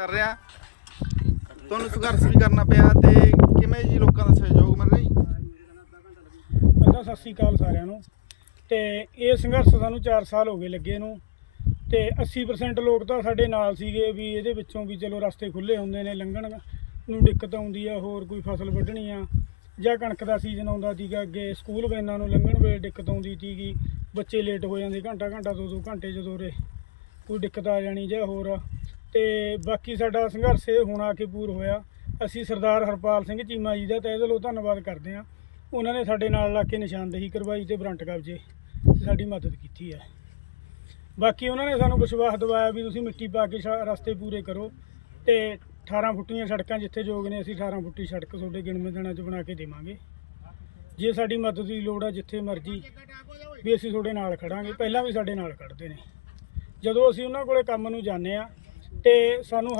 ਚੱਲ ਰਿਹਾ। ਤੁਹਾਨੂੰ ਸੰਘਰਸ਼ ਵੀ ਕਰਨਾ ਪਿਆ ਤੇ ਕਿਵੇਂ ਜੀ ਲੋਕਾਂ ਦਾ ਸਹਿਯੋਗ ਮਿਲ ਰਿਹਾ ਪਹਿਲਾਂ ਸਤਿ ਸ੍ਰੀ ਅਕਾਲ ਸਾਰਿਆਂ ਨੂੰ। ਤੇ ਇਹ ਸੰਘਰਸ਼ ਸਾਨੂੰ 4 ਸਾਲ ਹੋ ਗਏ ਲੱਗੇ ਨੂੰ। ਤੇ 80% ਲੋਕ ਤਾਂ ਸਾਡੇ ਨਾਲ ਸੀਗੇ ਵੀ ਇਹਦੇ ਵਿੱਚੋਂ ਵੀ ਚਲੋ ਰਸਤੇ ਖੁੱਲੇ ਹੁੰਦੇ ਨੇ, ਲੰਘਣ ਨੂੰ ਦਿੱਕਤ ਆਉਂਦੀ ਆ, ਹੋਰ ਕੋਈ ਫਸਲ ਵੱਢਣੀ ਆ। ਜਾਂ ਕਣਕ ਦਾ ਸੀਜ਼ਨ ਆਉਂਦਾ ਸੀਗਾ, ਅੱਗੇ ਸਕੂਲ ਵੈਨਾਂ ਨੂੰ ਲੰਘਣ ਵੇਲੇ ਦਿੱਕਤ ਆਉਂਦੀ ਸੀਗੀ। ਬੱਚੇ ਲੇਟ ਹੋ ਜਾਂਦੇ, ਘੰਟਾ ਘੰਟਾ ਦੋ ਦੋ ਘੰਟੇ ਜਦੋਂ ਰੇ ਕੋਈ ਦਿੱਕਤ ਆ ਜਾਣੀ ਜਾਂ ਹੋਰ ਤੇ ਬਾਕੀ ਸਾਡਾ ਸੰਘਰਸ਼ ਇਹ ਹੁਣ ਆ ਕੇ ਪੂਰ ਹੋਇਆ। ਅਸੀਂ ਸਰਦਾਰ ਹਰਪਾਲ ਸਿੰਘ ਚੀਮਾ ਜੀ ਦਾ ਤਹਿ ਦਿਲੋਂ ਧੰਨਵਾਦ ਕਰਦੇ ਹਾਂ। ਉਹਨਾਂ ਨੇ ਸਾਡੇ ਨਾਲ ਲਾ ਕੇ ਨਿਸ਼ਾਨਦੇਹੀ ਕਰਵਾਈ ਤੇ ਬਰੰਟ ਕਬਜੇ ਸਾਡੀ ਮਦਦ ਕੀਤੀ ਹੈ। ਬਾਕੀ ਉਹਨਾਂ ਨੇ ਸਾਨੂੰ ਵਿਸ਼ਵਾਸ ਦਿਵਾਇਆ ਵੀ ਤੁਸੀਂ ਮਿੱਟੀ ਪਾ ਕੇ ਸ਼ਾ- ਰਸਤੇ ਪੂਰੇ ਕਰੋ ਤੇ 18 ਫੁੱਟੀਆਂ ਸੜਕਾਂ ਜਿੱਥੇ ਯੋਗ ਨੇ, ਅਸੀਂ 18 ਫੁੱਟੀ ਸੜਕ ਤੁਹਾਡੇ ਗਿਣਵੇਂ ਦਿਨਾਂ 'ਚ ਬਣਾ ਕੇ ਦੇਵਾਂਗੇ। ਜੇ ਸਾਡੀ ਮਦਦ ਦੀ ਲੋੜ ਆ, ਜਿੱਥੇ ਮਰਜ਼ੀ ਵੀ ਅਸੀਂ ਤੁਹਾਡੇ ਨਾਲ ਖੜਾਂਗੇ। ਪਹਿਲਾਂ ਵੀ ਸਾਡੇ ਨਾਲ ਖੜਦੇ ਨੇ। ਜਦੋਂ ਅਸੀਂ ਉਹਨਾਂ ਕੋਲੇ ਕੰਮ ਨੂੰ ਜਾਂਦੇ ਆ ਤੇ ਸਾਨੂੰ